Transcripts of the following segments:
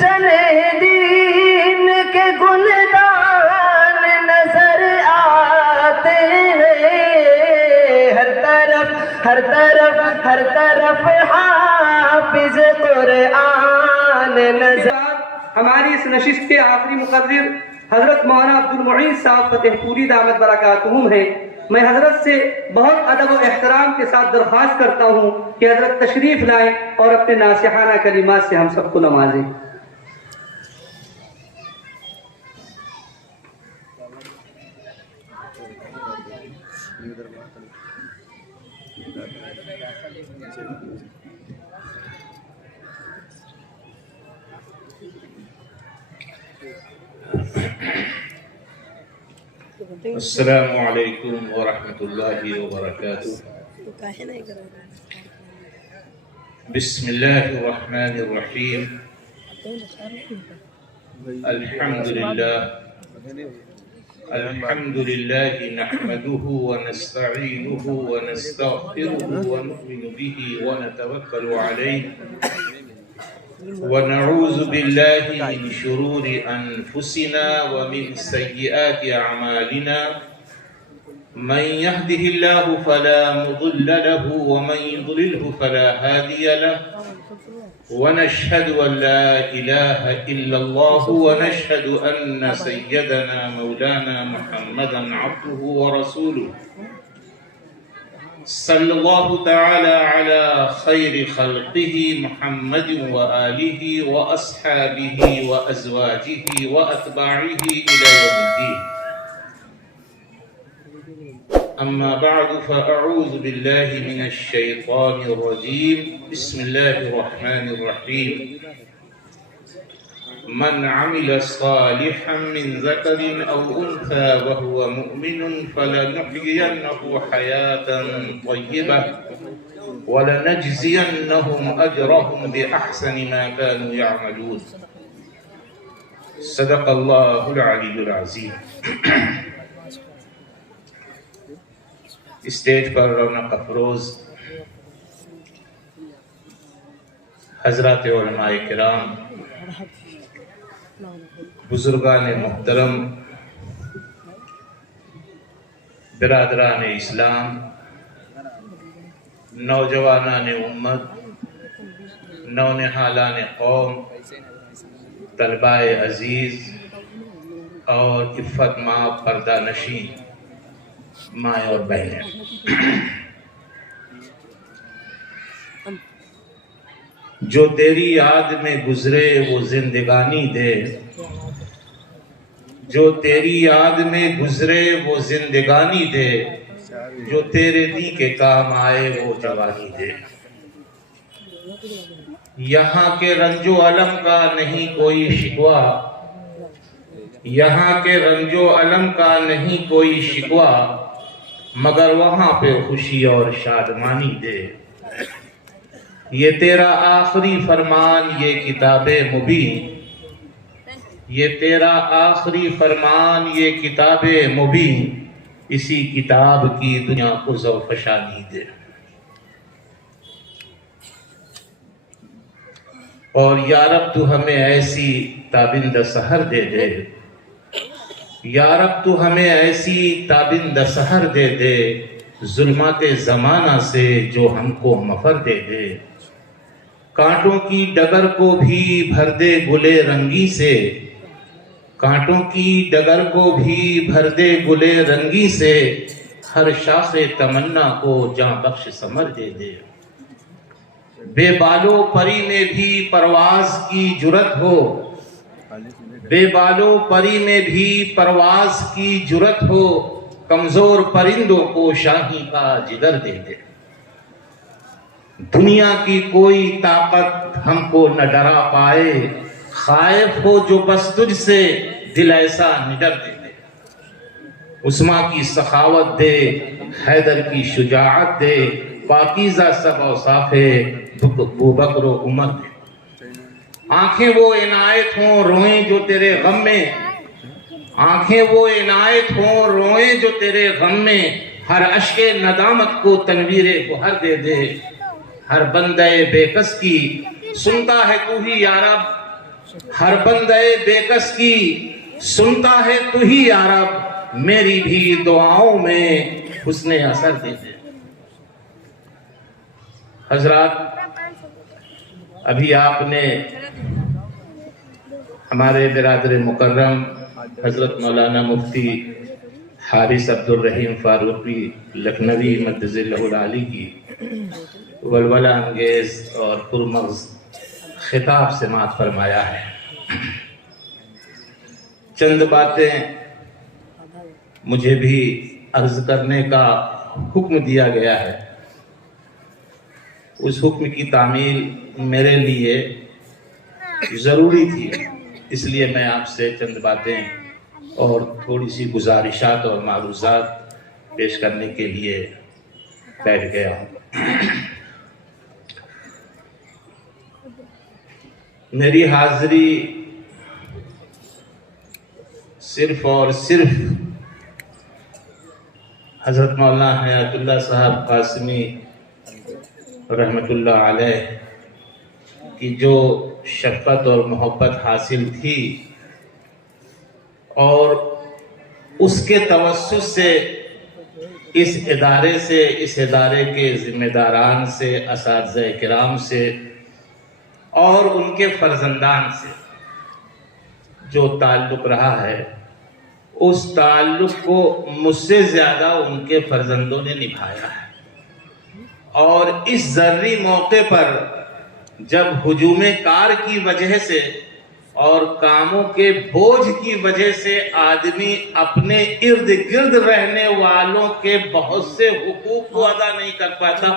گلشن دین کے گلدان نظر آتے ہیں، ہر طرف حافظ قرآن نظر. ہماری اس نشست کے آخری مقرر حضرت مولانا عبدالمعین صاحب فتح پوری دامت برکاتہم ہیں. میں حضرت سے بہت ادب و احترام کے ساتھ درخواست کرتا ہوں کہ حضرت تشریف لائیں اور اپنے ناصحانہ کلمات سے ہم سب کو نوازیں. السلام علیکم ورحمۃ اللہ وبرکاتہ. بسم اللہ الرحمن الرحیم. الحمد للہ نحمده ونستعینه ونستغفره ونؤمن به ونتوکل علیہ ونعوذ بالله من شرور أنفسنا ومن سيئات أعمالنا. من يهده الله فلا مضل له ومن يضلله فلا هادي له. ونشهد أن لا إله إلا الله ونشهد أن سيدنا مولانا محمدا عبده ورسوله صلی اللہ تعالی علی خیر خلقه محمد وآلہ واصحابہ وازواجہ واتباعہ الی یوم الدین. اما بعد فاعوذ باللہ من الشیطان الرجیم. بسم اللہ الرحمن الرحیم. من عمل صالحا من ذكر أو أنثى وهو مؤمن فلنحيينه حياة طيبة ولنجزينهم أجرهم بأحسن ما كانوا يعملون. صدق الله العلي العظيم. اسٹیج پر رونق افروز حضرات علماء کرام، بزرگان محترم، برادران اسلام، نوجوانان امت، نونہالان قوم، طلباء عزیز اور عفت ماں پردہ نشین مائیں اور بہنیں، جو تیری یاد میں گزرے وہ زندگانی دے، جو تیری یاد میں گزرے وہ زندگانی دے، جو تیرے دین کے کام آئے وہ جوانی دے. یہاں کے رنج و علم کا نہیں کوئی شکوہ، یہاں کے رنج و علم کا نہیں کوئی شکوہ، مگر وہاں پہ خوشی اور شادمانی دے. یہ تیرا آخری فرمان یہ کتاب مبین، یہ تیرا آخری فرمان یہ کتاب مبین، اسی کتاب کی دنیا کو ذوفشانی دے. اور یا رب تو ہمیں ایسی تابندہ سحر دے دے، یا رب تو ہمیں ایسی تابندہ سحر دے دے، ظلمات زمانہ سے جو ہم کو مفر دے دے. کانٹوں کی ڈگر کو بھی بھر دے گلے رنگی سے، کانٹوں کی ڈگر کو بھی بھر دے گلے رنگی سے، ہر شاخ تمنا کو جاں بخش ثمر دے دے. بے بالو پری میں بھی پرواز کی جرت ہو، بے بالو پری میں بھی پرواز کی جرت ہو، کمزور پرندوں کو شاہی کا جگر دے دے. دنیا کی کوئی طاقت ہم کو نہ ڈرا پائے، خائف ہو جو بس تجھ سے دل ایسا نڈر دے دے. عثمان کی سخاوت دے، حیدر کی شجاعت دے، پاکیزہ سب اوصاف ابو بکر و عمر دے. آنکھیں وہ عنایت ہوں روئیں جو تیرے غم میں، آنکھیں وہ عنایت ہوں روئیں جو تیرے غم میں، ہر اشک ندامت کو تنویر گوہر دے دے. ہر بندے بے کس کی سنتا ہے تو ہی یا رب، ہر بندے بےکس کی سنتا ہے تو ہی یا رب، میری بھی دعاؤں میں حسن اثر دے دے۔ حضرات، ابھی آپ نے ہمارے برادر مکرم حضرت مولانا مفتی حارث عبدالرحیم فاروقی لکھنوی مدظ اللہ العالی کی ولولہ انگیز اور پرمغز خطاب سماعت فرمایا ہے۔ چند باتیں مجھے بھی عرض کرنے کا حکم دیا گیا ہے، اس حکم کی تعمیل میرے لیے ضروری تھی، اس لیے میں آپ سے چند باتیں اور تھوڑی سی گزارشات اور معروضات پیش کرنے کے لیے بیٹھ گیا ہوں۔ میری حاضری صرف اور صرف حضرت مولانا حیات اللہ صاحب قاسمی رحمت اللہ علیہ کی جو شفقت اور محبت حاصل تھی اور اس کے توسط سے اس ادارے کے ذمہ داران سے، اساتذہ کرام سے اور ان کے فرزندان سے جو تعلق رہا ہے، اس تعلق کو مجھ سے زیادہ ان کے فرزندوں نے نبھایا ہے۔ اور اس ضروری موقع پر جب ہجوم کار کی وجہ سے اور کاموں کے بوجھ کی وجہ سے آدمی اپنے ارد گرد رہنے والوں کے بہت سے حقوق کو ادا نہیں کر پاتا،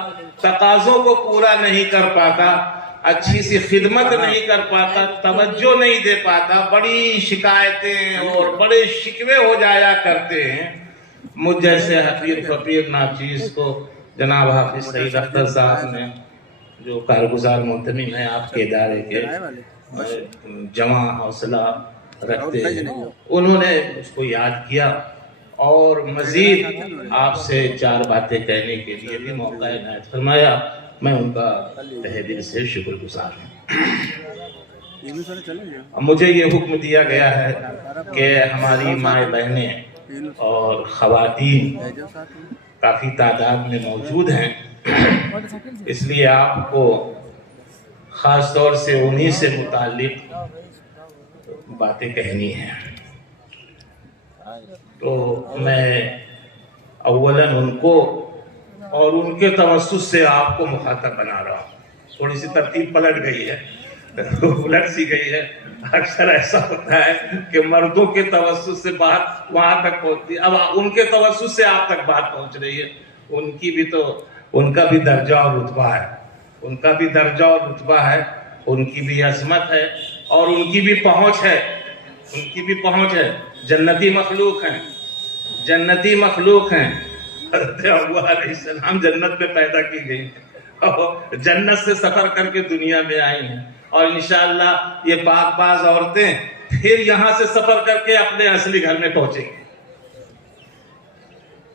تقاضوں کو پورا نہیں کر پاتا، اچھی سی خدمت نہیں کر پاتا، توجہ نہیں دے پاتا، بڑی شکایتیں اور بڑے شکوے ہو جایا کرتے ہیں، مجھ جیسے حقیر فقیر ناچیز کو جناب حافظ سعید اختر صاحب نے، جو کارگزار محتمم ہیں آپ کے ادارے کے، جمع حوصلہ رکھتے ہیں، انہوں نے اس کو یاد کیا اور مزید آپ سے 4 باتیں کہنے کے لیے بھی موقع عنایت فرمایا۔ میں ان کا تہہ دل سے شکر گزار ہوں۔ مجھے یہ حکم دیا گیا ہے کہ ہماری مائیں بہنیں اور خواتین کافی تعداد میں موجود ہیں، اس لیے آپ کو خاص طور سے انہی سے متعلق باتیں کہنی ہیں۔ تو میں اولاً ان کو اور ان کے توسط سے آپ کو مخاطب بنا رہا ہوں۔ تھوڑی سی ترتیب پلٹ گئی ہے، الٹ سی گئی ہے۔ اکثر ایسا ہوتا ہے کہ مردوں کے توسط سے بات وہاں تک پہنچتی ہے، اب ان کے توسط سے آپ تک بات پہنچ رہی ہے۔ ان کا بھی درجہ اور رتبہ ہے، ان کا بھی درجہ اور رتبہ ہے، ان کی بھی عظمت ہے اور ان کی بھی پہنچ ہے، ان کی بھی پہنچ ہے۔ جنتی مخلوق ہیں، جنتی مخلوق ہیں۔ حضرت حوا علیہ السلام جنت میں پیدا کی گئی اور جنت سے سفر کر کے دنیا میں آئی ہیں، اور انشاءاللہ یہ پاک باز عورتیں پھر یہاں سے سفر کر کے اپنے اصلی گھر میں پہنچیں گی،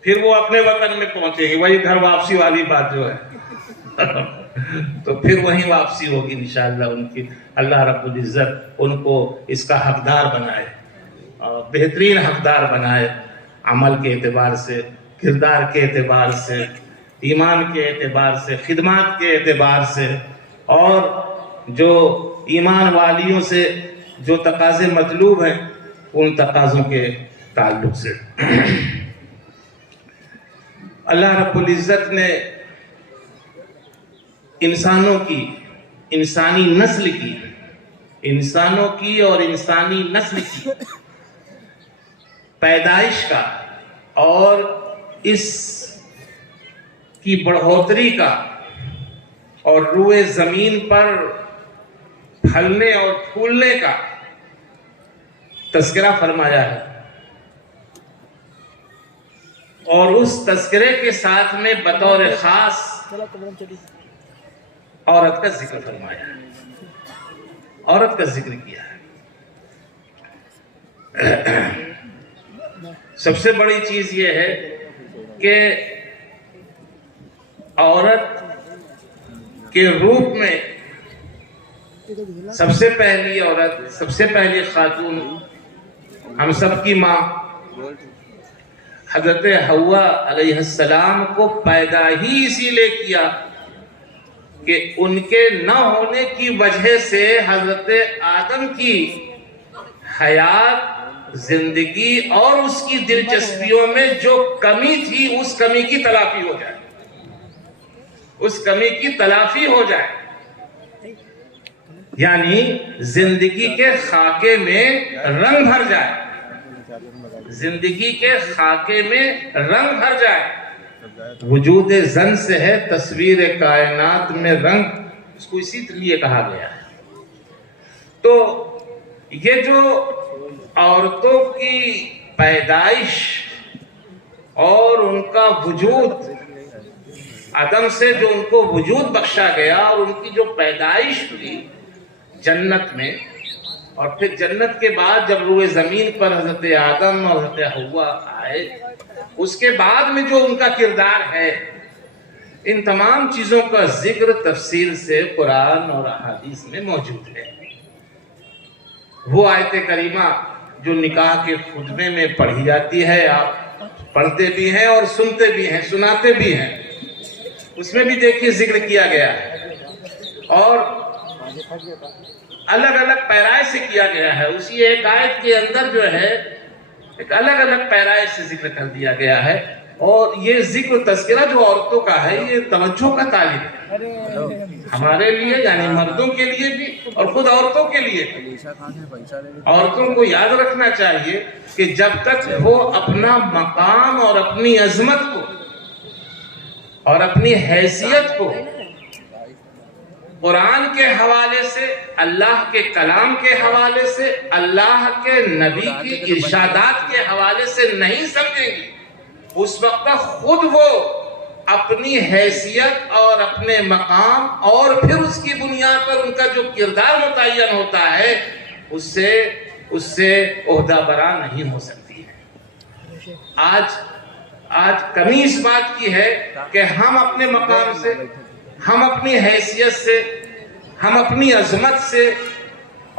پھر وہ اپنے وطن میں پہنچیں گی، وہی گھر واپسی والی بات جو ہے تو پھر وہیں واپسی ہوگی انشاءاللہ ان کی۔ اللہ رب العزت ان کو اس کا حقدار بنائے، بہترین حقدار بنائے، عمل کے اعتبار سے، کردار کے اعتبار سے، ایمان کے اعتبار سے، خدمات کے اعتبار سے، اور جو ایمان والیوں سے جو تقاضے مطلوب ہیں ان تقاضوں کے تعلق سے۔ اللہ رب العزت نے انسانوں کی، انسانی نسل کی، انسانوں کی اور انسانی نسل کی پیدائش کا اور اس کی بڑھوتری کا اور روئے زمین پر پھلنے اور پھولنے کا تذکرہ فرمایا ہے، اور اس تذکرے کے ساتھ میں بطور خاص عورت کا ذکر فرمایا ہے، عورت کا ذکر کیا ہے۔ سب سے بڑی چیز یہ ہے کہ عورت کے روپ میں سب سے پہلی عورت، سب سے پہلی خاتون، ہم سب کی ماں حضرت حوا علیہ السلام کو پیدا ہی اسی لیے کیا کہ ان کے نہ ہونے کی وجہ سے حضرت آدم کی حیات، زندگی اور اس کی دلچسپیوں میں جو کمی تھی اس کمی کی تلافی ہو جائے، اس کمی کی تلافی ہو جائے، یعنی زندگی کے خاکے میں رنگ بھر جائے، زندگی کے خاکے میں رنگ بھر جائے۔ وجود زن سے ہے تصویر کائنات میں رنگ، اس کو اسی لیے کہا گیا ہے۔ تو یہ جو عورتوں کی پیدائش اور ان کا وجود، عدم سے جو ان کو وجود بخشا گیا اور ان کی جو پیدائش ہوئی جنت میں، اور پھر جنت کے بعد جب روئے زمین پر حضرت آدم اور حضرت حوا آئے، اس کے بعد میں جو ان کا کردار ہے، ان تمام چیزوں کا ذکر تفصیل سے قرآن اور احادیث میں موجود ہے۔ وہ آیت کریمہ جو نکاح کے خطبے میں پڑھی جاتی ہے، آپ پڑھتے بھی ہیں اور سنتے بھی ہیں، سناتے بھی ہیں، اس میں بھی دیکھیے ذکر کیا گیا ہے اور الگ الگ پیرائے سے کیا گیا ہے۔ اسی ایک آیت کے اندر جو ہے ایک الگ الگ پیرائے سے ذکر کر دیا گیا ہے، اور یہ ذکر تذکرہ جو عورتوں کا ہے یہ توجہ کا طالب ہے ہمارے لیے، یعنی مردوں کے لیے بھی اور خود عورتوں کے لیے بھی۔ عورتوں کو یاد رکھنا چاہیے کہ جب تک وہ اپنا مقام اور اپنی عظمت کو اور اپنی حیثیت کو قرآن کے حوالے سے، اللہ کے کلام کے حوالے سے، اللہ کے نبی کی ارشادات کے حوالے سے نہیں سمجھیں گی، اس وقت خود وہ اپنی حیثیت اور اپنے مقام اور پھر اس کی بنیاد پر ان کا جو کردار متعین ہوتا ہے اس سے عہدہ برا نہیں ہو سکتی ہے۔ آج کمی اس بات کی ہے کہ ہم اپنے مقام سے، ہم اپنی حیثیت سے، ہم اپنی عظمت سے،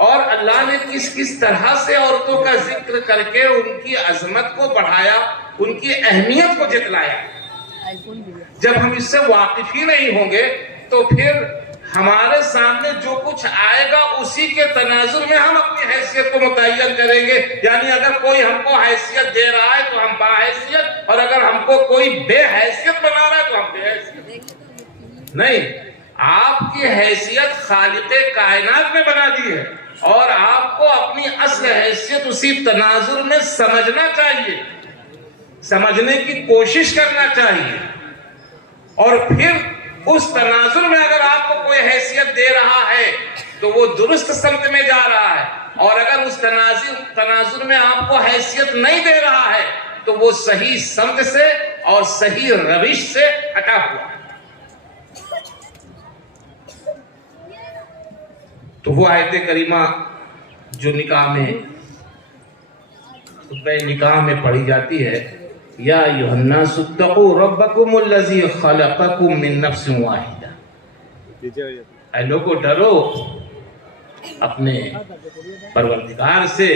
اور اللہ نے کس طرح سے عورتوں کا ذکر کر کے ان کی عظمت کو بڑھایا، ان کی اہمیت کو جتلایا۔ جب ہم اس سے واقف ہی نہیں ہوں گے تو پھر ہمارے سامنے جو کچھ آئے گا اسی کے تناظر میں ہم اپنی حیثیت کو متعین کریں گے۔ یعنی اگر کوئی ہم کو حیثیت دے رہا ہے تو ہم با حیثیت، اور اگر ہم کو کوئی بے حیثیت بنا رہا ہے تو ہم بے حیثیت نہیں۔ آپ کی حیثیت خالق کائنات میں بنا دی ہے، اور آپ کو اپنی اصل حیثیت اسی تناظر میں سمجھنا چاہیے، سمجھنے کی کوشش کرنا چاہیے، اور پھر اس تناظر میں اگر آپ کو کوئی حیثیت دے رہا ہے تو وہ درست سمت میں جا رہا ہے، اور اگر اس تناظر میں آپ کو حیثیت نہیں دے رہا ہے تو وہ صحیح سمت سے اور صحیح روش سے ہٹا ہوا ہے۔ تو وہ آیت کریمہ جو خطبہ نکاح میں پڑھی جاتی ہے، یا ایھا الناس اتقوا ربکم الذی خلقکم من نفس واحدہ، اے لوگو ڈرو اپنے پروردگار سے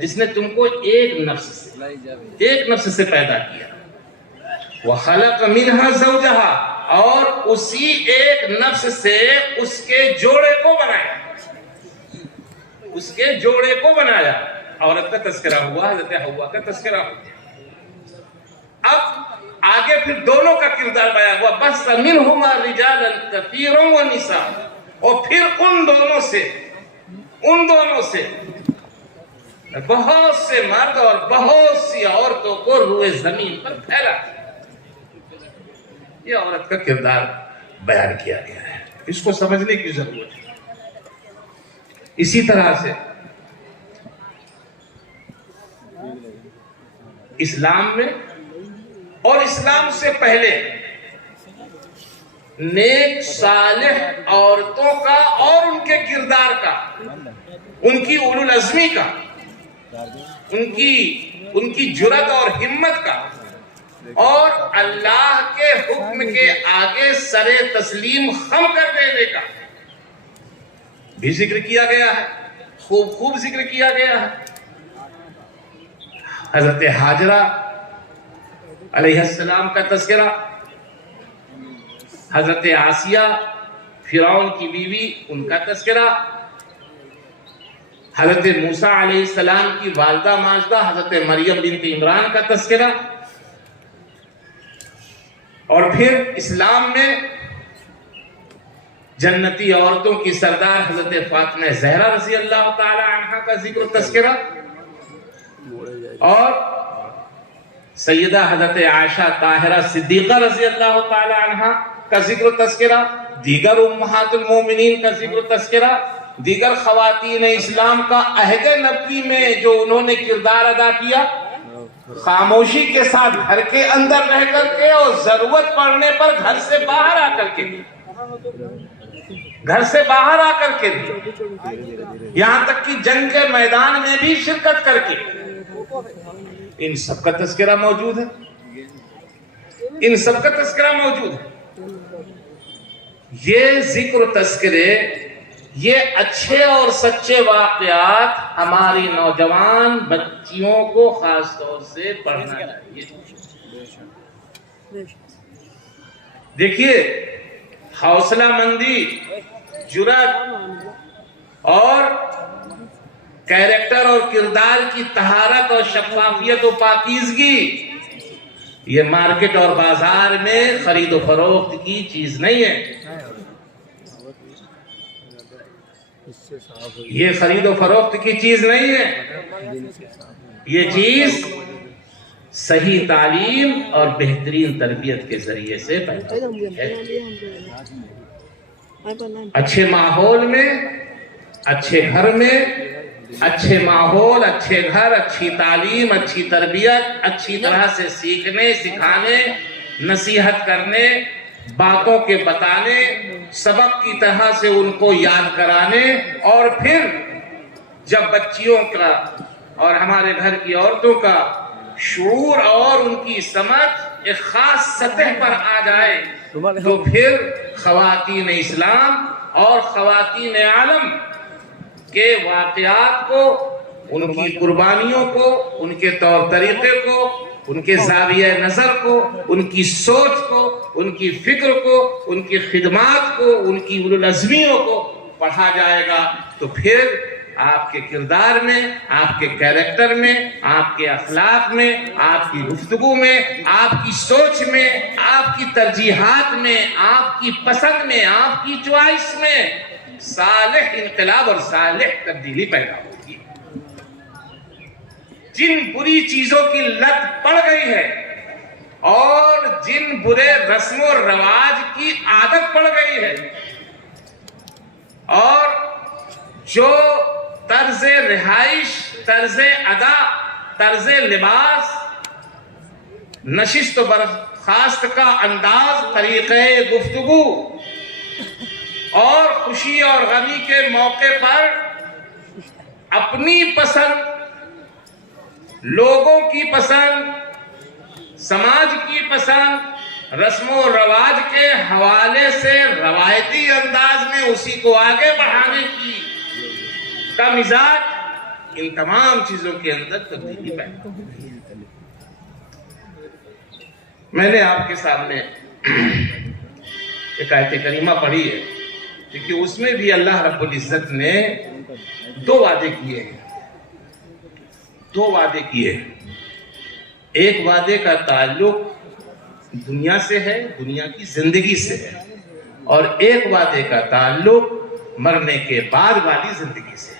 جس نے تم کو ایک نفس سے پیدا کیا، وخلق منها زوجها، اور اسی ایک نفس سے اس کے جوڑے کو بنایا، اس کے جوڑے کو بنایا۔ عورت کا تذکرہ ہوا، حضرت حوا کا تذکرہ ہوا، اب آگے پھر دونوں کا کردار بیان ہوا، بس منہما رجالا کثیرا ونساء، اور پھر ان دونوں سے بہت سے مرد اور بہت سی عورتوں کو روئے زمین پر پھیلا۔ یہ عورت کا کردار بیان کیا گیا ہے، اس کو سمجھنے کی ضرورت ہے۔ اسی طرح سے اسلام میں اور اسلام سے پہلے نیک صالح عورتوں کا اور ان کے کردار کا، ان کی اولو العزمی کا، ان کی جرأت اور ہمت کا، اور اللہ کے حکم کے آگے سر تسلیم خم کر دینے کا، بھی ذکر کیا گیا ہے، خوب ذکر کیا گیا ہے۔ حضرت حاجرہ علیہ السلام کا تذکرہ، حضرت آسیہ فرعون کی بیوی ان کا تذکرہ، حضرت موسیٰ علیہ السلام کی والدہ ماجدہ حضرت مریم بنت عمران کا تذکرہ، اور پھر اسلام میں جنتی عورتوں کی سردار حضرت فاطمہ زہرا رضی اللہ تعالی عنہ کا ذکر و تذکرہ، اور سیدہ حضرت عائشہ طاہرہ صدیقہ رضی اللہ تعالی عنہ کا ذکر و تذکرہ، دیگر امہات المومنین کا ذکر و تذکرہ، دیگر خواتین اسلام کا عہد نبوی میں جو انہوں نے کردار ادا کیا، خاموشی کے ساتھ گھر کے اندر رہ کر کے اور ضرورت پڑنے پر گھر سے باہر آ کر کے بھی، گھر سے باہر آ کر کے بھی، یہاں تک کہ جنگ کے میدان میں بھی شرکت کر کے، ان سب کا تذکرہ موجود ہے، ان سب کا تذکرہ موجود ہے۔ یہ ذکر و تذکرے، یہ اچھے اور سچے واقعات ہماری نوجوان بچیوں کو خاص طور سے پڑھنا چاہیے۔ دیکھیے، حوصلہ مندی، جرات اور کیریکٹر اور کردار کی طہارت اور شفافیت و پاکیزگی، یہ مارکیٹ اور بازار میں خرید و فروخت کی چیز نہیں ہے۔ یہ خرید و فروخت کی چیز نہیں ہے، یہ چیز صحیح تعلیم اور بہترین تربیت کے ذریعے سے پیدا ہوئی ہے۔ اچھے ماحول میں، اچھے گھر میں، اچھے ماحول، اچھے گھر، اچھی تعلیم، اچھی تربیت، اچھی طرح سے سیکھنے، سکھانے، نصیحت کرنے، باتوں کے بتانے، سبق کی طرح سے ان کو یاد کرانے، اور پھر جب بچیوں کا اور ہمارے گھر کی عورتوں کا شعور اور ان کی سمجھ ایک خاص سطح پر آ جائے تو پھر خواتین اسلام اور خواتین عالم کے واقعات کو، ان کی قربانیوں کو، ان کے طور طریقے کو، ان کے زاویہ نظر کو، ان کی سوچ کو، ان کی فکر کو، ان کی خدمات کو، ان کی اولوالعزمیوں کو پڑھا جائے گا تو پھر آپ کے کردار میں، آپ کے کیریکٹر میں، آپ کے اخلاق میں، آپ کی گفتگو میں، آپ کی سوچ میں، آپ کی ترجیحات میں، آپ کی پسند میں، آپ کی چوائس میں صالح انقلاب اور صالح تبدیلی پیدا ہوگی۔ جن بری چیزوں کی لت پڑ گئی ہے اور جن برے رسم و رواج کی عادت پڑ گئی ہے اور جو طرز رہائش، طرز ادا، طرز لباس، نشست و برخاست کا انداز، طریقے گفتگو اور خوشی اور غمی کے موقع پر اپنی پسند، لوگوں کی پسند، سماج کی پسند، رسم و رواج کے حوالے سے روایتی انداز میں اسی کو آگے بڑھانے کی کا مزاج، ان تمام چیزوں کے اندر تبدیلی پیدا ہوئی۔ میں نے آپ کے سامنے ایک آیت کریمہ پڑھی ہے، کیونکہ اس میں بھی اللہ رب العزت نے دو وعدے کیے ہیں، دو وعدے کیے ہیں۔ ایک وعدے کا تعلق دنیا سے ہے، دنیا کی زندگی سے ہے، اور ایک وعدے کا تعلق مرنے کے بعد والی زندگی سے ہے۔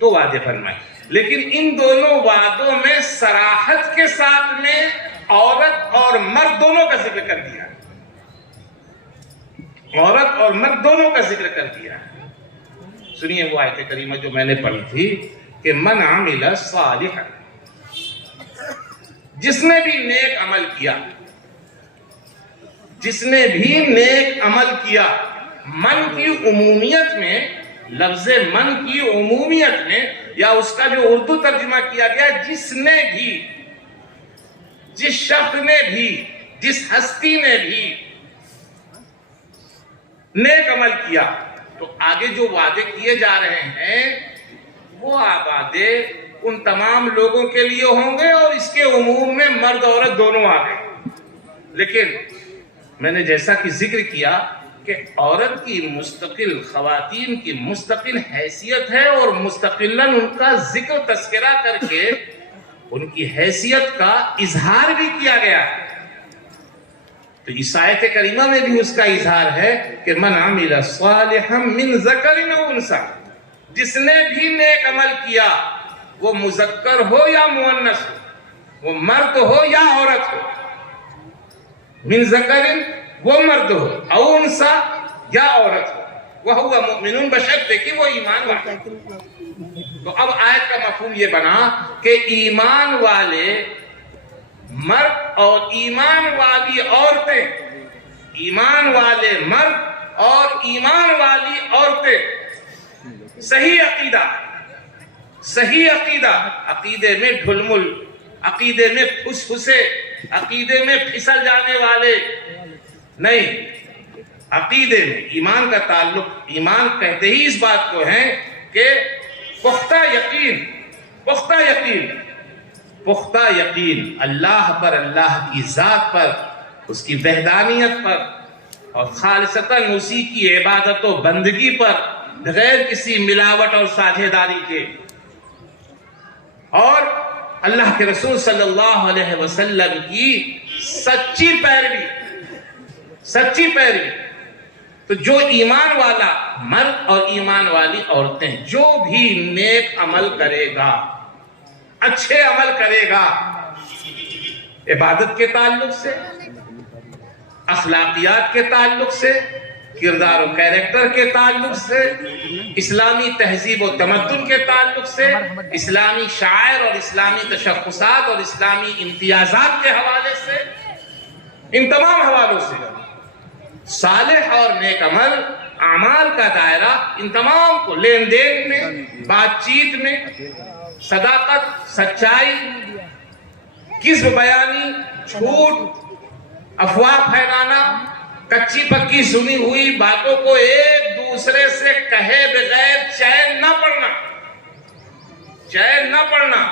دو وعدے فرمائے، لیکن ان دونوں وعدوں میں صراحت کے ساتھ میں عورت اور مرد دونوں کا ذکر کر دیا، عورت اور مرد دونوں کا ذکر کر دیا۔ سنیے وہ آیت کریمہ جو میں نے پڑھی تھی کہ من عمل صالحا، جس نے بھی نیک عمل کیا، جس نے بھی نیک عمل کیا، من کی عمومیت میں، لفظ من کی عمومیت میں، یا اس کا جو اردو ترجمہ کیا گیا، جس نے بھی، جس شخص نے بھی، جس ہستی نے بھی نیک عمل کیا، تو آگے جو وعدے کیے جا رہے ہیں وہ وعدے ان تمام لوگوں کے لیے ہوں گے اور اس کے عموم میں مرد عورت دونوں آ گئے. لیکن میں نے جیسا کہ ذکر کیا کہ عورت کی مستقل، خواتین کی مستقل حیثیت ہے اور مستقلاً ان کا ذکر تذکرہ کر کے ان کی حیثیت کا اظہار بھی کیا گیا ہے. تو اس آیت کریمہ میں بھی اس کا اظہار ہے کہ من عمل صالحا من ذکر و انثی، جس نے بھی نیک عمل کیا وہ مذکر ہو یا مؤنث ہو، وہ مرد ہو یا عورت ہو، من ذکر وہ مرد ہو او انثی یا عورت ہو، وہو مؤمن بشرط کہ وہ ایمان والا. تو اب آیت کا مفہوم یہ بنا کہ ایمان والے مرد اور ایمان والی عورتیں، ایمان والے مرد اور ایمان والی عورتیں صحیح عقیدہ، صحیح عقیدہ، عقیدے میں ڈھلمل، عقیدے میں پھسے، عقیدے میں پھسل جانے والے نہیں. عقیدے میں ایمان کا تعلق، ایمان کہتے ہی اس بات کو ہے کہ پختہ یقین، پختہ یقین، پختہ یقین اللہ پر، اللہ کی ذات پر، اس کی وحدانیت پر اور خالصتاً اسی کی عبادت و بندگی پر بغیر کسی ملاوٹ اور ساجھے داری کے، اور اللہ کے رسول صلی اللہ علیہ وسلم کی سچی پیروی، سچی پیروی. تو جو ایمان والا مرد اور ایمان والی عورتیں جو بھی نیک عمل کرے گا، اچھے عمل کرے گا، عبادت کے تعلق سے، اخلاقیات کے تعلق سے، کردار و کیریکٹر کے تعلق سے، اسلامی تہذیب و تمدن کے تعلق سے، اسلامی شعائر اور اسلامی تشخصات اور اسلامی امتیازات کے حوالے سے، ان تمام حوالوں سے صالح اور نیک عمل، اعمال کا دائرہ، ان تمام کو لین دین میں، بات چیت میں، صداقت، سچائی، کذب بیانی، جھوٹ، افواہ پھیلانا، کچی پکی سنی ہوئی باتوں کو ایک دوسرے سے کہے بغیر چین نہ پڑنا، چین نہ پڑنا.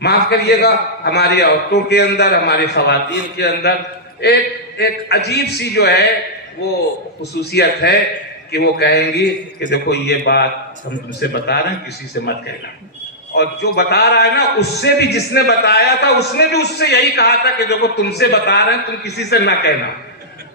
معاف کریے گا، ہماری عورتوں کے اندر، ہماری خواتین کے اندر ایک عجیب سی جو ہے وہ خصوصیت ہے کہ وہ کہیں گی کہ دیکھو یہ بات ہم تم سے بتا رہے ہیں، کسی سے مت کہنا. اور جو بتا رہا ہے نا، اس سے بھی، جس نے بتایا تھا اس نے بھی اس سے یہی کہا تھا کہ دیکھو تم سے بتا رہے ہیں، تم کسی سے نہ کہنا.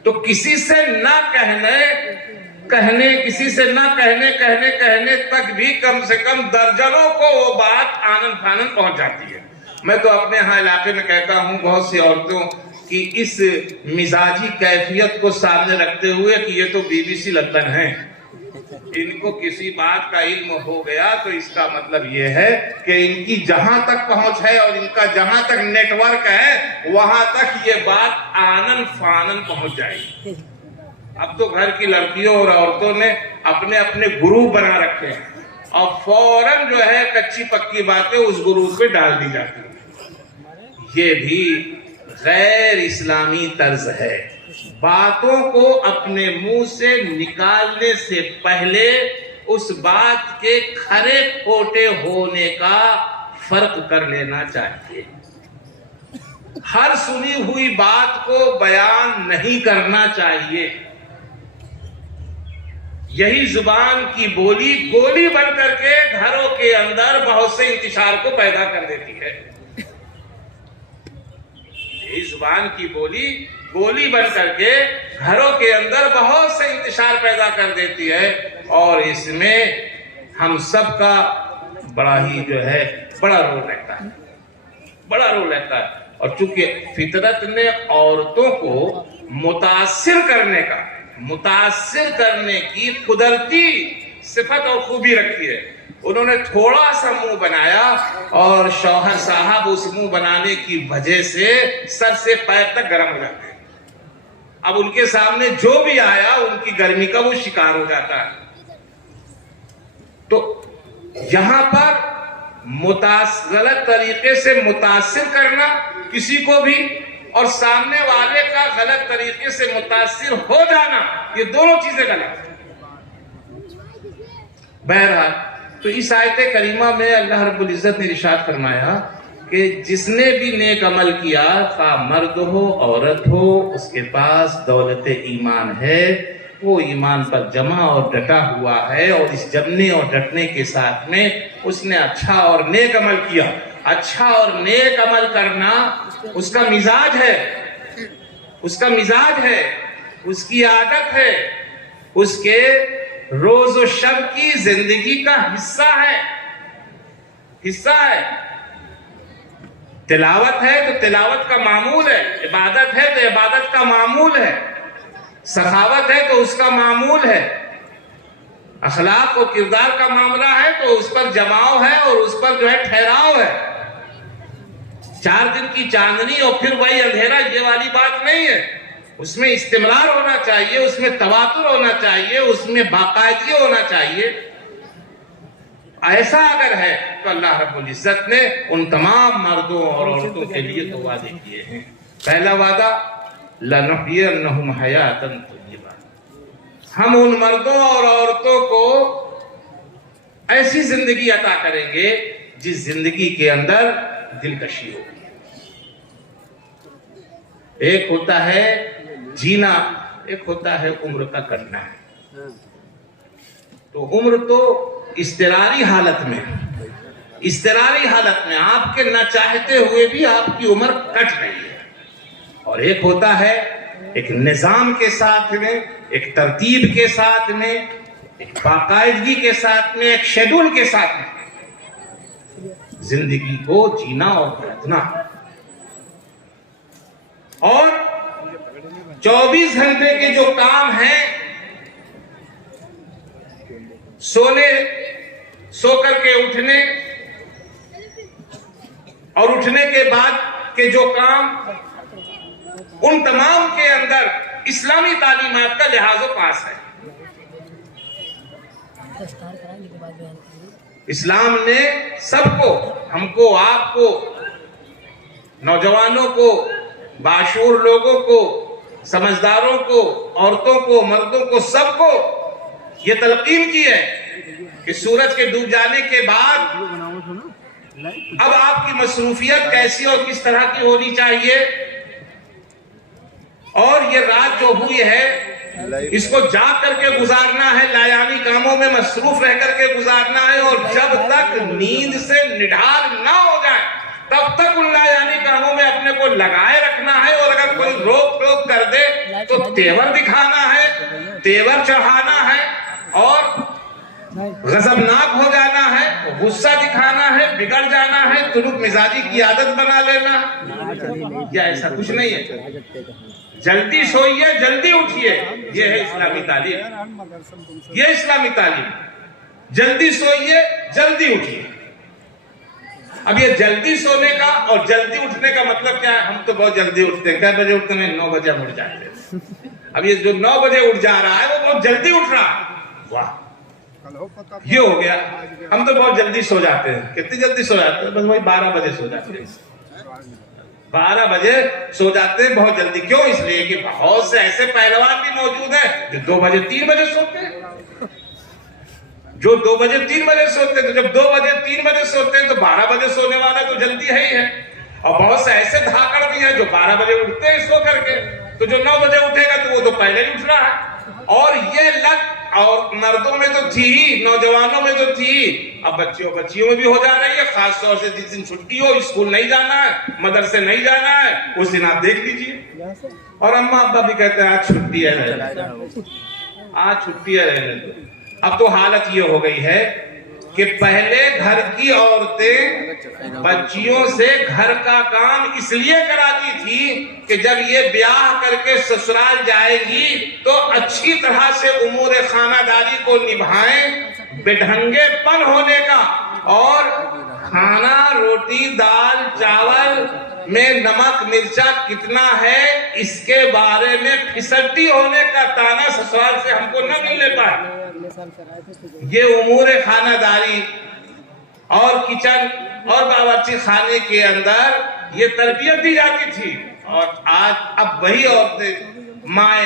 تو کسی سے نہ کہنے، کسی سے نہ کہنے تک بھی کم سے کم درجنوں کو وہ بات آنن فانن پہنچ جاتی ہے. میں تو اپنے ہاں علاقے میں کہتا ہوں بہت سی عورتوں کی اس مزاجی کیفیت کو سامنے رکھتے ہوئے کہ یہ تو BBC لندن ہیں، ان کو کسی بات کا علم ہو گیا تو اس کا مطلب یہ ہے کہ ان کی جہاں تک پہنچ ہے اور ان کا جہاں تک نیٹ ورک ہے وہاں تک یہ بات آنن فانن پہنچ جائے گی. اب تو گھر کی لڑکیوں اور عورتوں نے اپنے اپنے گروپ بنا رکھے ہیں اور فوراً جو ہے کچی پکی باتیں اس گروپ پہ ڈال دی جاتی ہیں. یہ بھی غیر اسلامی طرز ہے. باتوں کو اپنے منہ سے نکالنے سے پہلے اس بات کے کھرے کھوٹے ہونے کا فرق کر لینا چاہیے. ہر سنی ہوئی بات کو بیان نہیں کرنا چاہیے. یہی زبان کی بولی گولی بن کر کے گھروں کے اندر بہت سے انتشار کو پیدا کر دیتی ہے. یہی زبان کی بولی گولی بن کر کے گھروں کے اندر بہت سے انتشار پیدا کر دیتی ہے اور اس میں ہم سب کا بڑا ہی جو ہے بڑا رول رہتا ہے، بڑا رول رہتا ہے. اور چونکہ فطرت نے عورتوں کو متاثر کرنے کی قدرتی صفت اور خوبی رکھی ہے. انہوں نے تھوڑا سا منہ بنایا اور شوہر صاحب اس منہ بنانے کی وجہ سے سر سے پیر تک گرم ہو جاتے ہیں. اب ان کے سامنے جو بھی آیا ان کی گرمی کا وہ شکار ہو جاتا ہے. تو یہاں پر غلط طریقے سے متاثر کرنا کسی کو بھی اور سامنے والے کا غلط طریقے سے متاثر ہو جانا، یہ دونوں چیزیں غلط ہیں. بہرحال تو اس آیت کریمہ میں اللہ رب العزت نے ارشاد فرمایا کہ جس نے بھی نیک عمل کیا، خواہ مرد ہو عورت ہو، اس کے پاس دولت ایمان ہے، وہ ایمان پر جمع اور ڈٹا ہوا ہے، اور اس جمنے اور ڈٹنے کے ساتھ میں اس نے اچھا اور نیک عمل کیا۔ اچھا اور نیک عمل کرنا اس کا مزاج ہے، اس کا مزاج ہے، اس کی عادت ہے، اس کے روز و شب کی زندگی کا حصہ ہے، حصہ ہے۔ تلاوت ہے تو تلاوت کا معمول ہے، عبادت ہے تو عبادت کا معمول ہے، سخاوت ہے تو اس کا معمول ہے، اخلاق و کردار کا معاملہ ہے تو اس پر جماؤ ہے اور اس پر جو ہے ٹھہراؤ ہے۔ 4 دن کی چاندنی اور پھر وہی اندھیرا، یہ والی بات نہیں ہے۔ اس میں استمرار ہونا چاہیے، اس میں تواتر ہونا چاہیے، اس میں باقاعدگی ہونا چاہیے۔ ایسا اگر ہے تو اللہ رب العزت نے ان تمام مردوں اور عورتوں کے لیے 2 وعدے کیے ہیں۔ پہلا وعدہ لَنُحْيِيَنَّهُمْ حَيَاةً طَيِّبَةً، ہم ان مردوں اور عورتوں کو ایسی زندگی عطا کریں گے جس زندگی کے اندر دلکشی ہوگی۔ ایک ہوتا ہے جینا، ایک ہوتا ہے عمر کا کٹنا۔ تو عمر تو اضطراری حالت میں، اضطراری حالت میں آپ کے نہ چاہتے ہوئے بھی آپ کی عمر کٹ رہی ہے، اور ایک ہوتا ہے ایک نظام کے ساتھ میں، ایک ترتیب کے ساتھ میں، ایک باقاعدگی کے ساتھ میں، ایک شیڈول کے ساتھ میں زندگی کو جینا اور کاٹنا۔ اور 24 گھنٹے کے جو کام ہیں، سو کر کے اٹھنے اور اٹھنے کے بعد کے جو کام، ان تمام کے اندر اسلامی تعلیمات کا لحاظ و پاس ہے۔ اسلام نے سب کو، ہم کو، آپ کو، نوجوانوں کو، باشعور لوگوں کو، سمجھداروں کو، عورتوں کو، مردوں کو، سب کو یہ تلقین کی ہے کہ سورج کے ڈوب جانے کے بعد اب آپ کی مصروفیت کیسی اور کس طرح کی ہونی چاہیے، اور یہ رات جو ہوئی ہے اس کو جاگ کر کے گزارنا ہے، لایانی کاموں میں مصروف رہ کر کے گزارنا ہے، اور جب تک نیند سے نڈھال نہ ہو جائے تب تک ان لایانی کاموں میں اپنے کو لگائے رکھنا ہے، اور اگر کوئی روک ٹوک کر دے تو تیور دکھانا ہے، تیور چڑھانا ہے، اور غضبناک ہو جانا ہے، غصہ دکھانا ہے، بگڑ جانا ہے، تلخ مزاجی کی عادت بنا لینا ہے۔ یا ایسا کچھ نہیں ہے، جلدی سوئیے جلدی اٹھیے، یہ ہے اسلامی تعلیم، یہ اسلامی تعلیم۔ جلدی سوئیے جلدی اٹھیے۔ اب یہ جلدی سونے کا اور جلدی اٹھنے کا مطلب کیا ہے؟ ہم تو بہت جلدی اٹھتے ہیں، کیا بجے اٹھتے ہیں؟ 9 بجے اٹھ جاتے ہیں۔ اب یہ جو 9 بجے اٹھ جا رہا ہے وہ بہت جلدی اٹھ رہا ہے، واہ یہ ہو گیا۔ ہم تو بہت جلدی سو جاتے ہیں، کتنی جلدی سو جاتے ہیں؟ بس وہی 12 بجے سو جاتے ہیں، 12 بجے سو جاتے ہیں بہت جلدی۔ کیوں؟ اس لیے کہ بہت سے ایسے پہلوان بھی موجود ہیں جو 2 بجے 3 بجے سوتے ہیں، جو 2 بجے 3 بجے سوتے ہیں۔ تو جب 2 بجے 3 بجے سوتے ہیں تو 12 بجے سونے والا تو جلدی ہے ہی ہے۔ اور بہت سے ایسے دھاکڑ بھی ہیں جو 12 بجے اٹھتے ہیں سو کر کے، تو جو 9 بجے اٹھے گا تو وہ تو پہلے ہی اٹھ رہا ہے۔ اور یہ لت اور مردوں میں تو تھی ہی، نوجوانوں میں تو تھی، اب بچیوں میں بھی ہو جا رہی ہے، خاص طور سے جس دن چھٹی ہو، اسکول نہیں جانا ہے، مدرسے نہیں جانا ہے، اس دن آپ دیکھ لیجئے، اور اماں ابا بھی کہتے ہیں آج چھٹی ہے، آج چھٹی ہے رہنے دو۔ اب تو حالت یہ ہو گئی ہے کہ پہلے گھر کی عورتیں بچیوں سے گھر کا کام اس لیے کراتی تھی کہ جب یہ بیاہ کر کے سسرال جائے گی تو اچھی طرح سے امور خانہ داری کو نبھائیں، بے پن ہونے کا، اور کھانا روٹی دال چاول میں نمک مرچا کتنا ہے اس کے بارے میں پھسٹی ہونے کا تانا سسرال سے ہم کو نہ ملنے پائے۔ یہ امور خانہ داری اور کچن اور باورچی خانے کے اندر یہ تربیت دی جاتی تھی، اور آج اب وہی عورتیں مائیں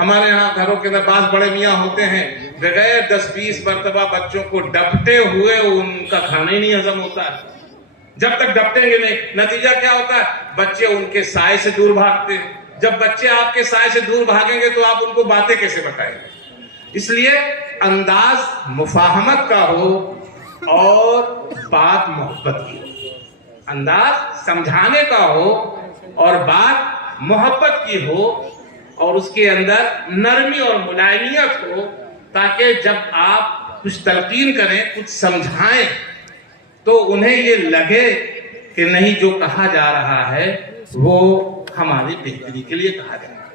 ہمارے یہاں گھروں کے اندر بعض بڑے میاں ہوتے ہیں بغیر 10-20 مرتبہ بچوں کو ڈپٹے ہوئے ان کا کھانا ہی نہیں ہضم ہوتا ہے. جب تک ڈپٹیں گے نہیں، نتیجہ کیا ہوتا ہے؟ بچے ان کے سائے سے دور بھاگتے ہیں. جب بچے آپ کے سائے سے دور بھاگیں گے تو آپ ان کو باتیں کیسے بتائیں گے؟ اس لیے انداز مفاہمت کا ہو اور بات محبت کی ہو. انداز سمجھانے کا ہو اور بات محبت کی ہو، اور اس کے اندر نرمی اور ملائمیت ہو، تاکہ جب آپ کچھ تلقین کریں، کچھ سمجھائیں، تو انہیں یہ لگے کہ نہیں، جو کہا جا رہا ہے وہ ہماری بہتری کے لیے کہا جا رہا ہے.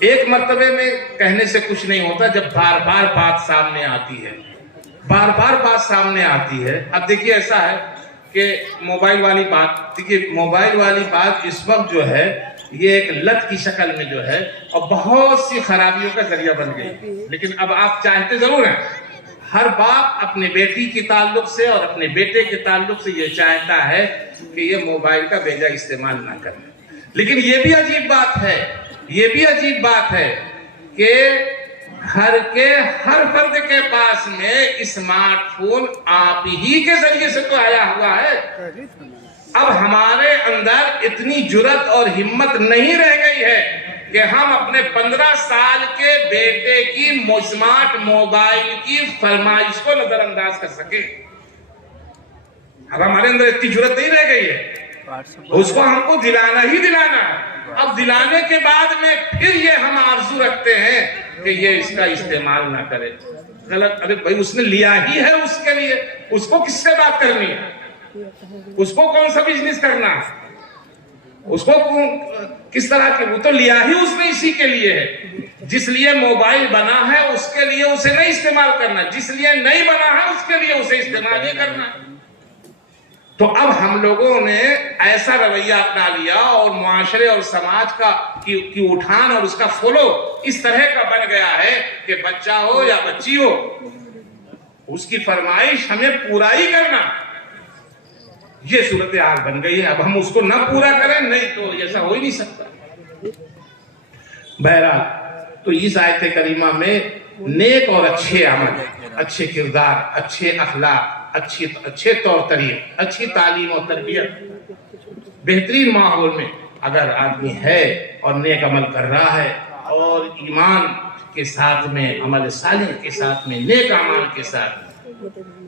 ایک مرتبے میں کہنے سے کچھ نہیں ہوتا، جب بار بار بات سامنے آتی ہے، بار بار بات سامنے آتی ہے. اب دیکھیے ایسا ہے کہ موبائل والی بات، دیکھیے موبائل والی بات اس وقت جو ہے یہ ایک لت کی شکل میں جو ہے اور بہت سی خرابیوں کا ذریعہ بن گئی. لیکن اب آپ چاہتے ضرور ہیں، ہر باپ اپنے بیٹی کے تعلق سے اور اپنے بیٹے کے تعلق سے یہ چاہتا ہے کہ یہ موبائل کا بیجا استعمال نہ کریں. لیکن یہ بھی عجیب بات ہے، یہ بھی عجیب بات ہے کہ ہر فرد کے پاس میں اسمارٹ فون آپ ہی کے ذریعے سے تو آیا ہوا ہے. اب ہمارے اندر اتنی جرات اور ہمت نہیں رہ گئی ہے کہ ہم اپنے 15 سال کے بیٹے کی اسمارٹ موبائل کی فرمائش کو نظر انداز کر سکے. اب ہمارے اندر اتنی جرات نہیں رہ گئی ہے، اس کو ہم کو دلانا ہی دلانا ہے. اب دلانے کے بعد میں پھر یہ ہم آرزو رکھتے ہیں کہ یہ اس کا استعمال نہ کرے. غلط. ارے بھائی اس نے لیا ہی ہے اس کے لیے، اس کو کس سے بات کرنی ہے؟ اس کو کون سا بزنس کرنا ہے؟ اس کو کس طرح کی؟ وہ تو لیا ہی اس نے اسی کے لیے ہے. جس لیے موبائل بنا ہے اس کے لیے اسے نہیں استعمال کرنا، جس لیے نہیں بنا ہے اس کے لیے اسے استعمال ہی کرنا. تو اب ہم لوگوں نے ایسا رویہ اپنا لیا اور معاشرے اور سماج کا کی اٹھان اور اس کا فلو اس طرح کا بن گیا ہے کہ بچہ ہو یا بچی ہو، اس کی فرمائش ہمیں پورا ہی کرنا، یہ صورتحال بن گئی ہے. اب ہم اس کو نہ پورا کریں نہیں تو ایسا ہو ہی نہیں سکتا. بہرحال تو اس آیت کریمہ میں نیک اور اچھے عمل، اچھے کردار، اچھے اخلاق، اچھے طور طریقے، اچھی تعلیم اور تربیت، بہترین ماحول میں اگر آدمی ہے اور نیک عمل کر رہا ہے اور ایمان کے ساتھ میں، عمل صالح کے ساتھ میں، نیک اعمال کے ساتھ.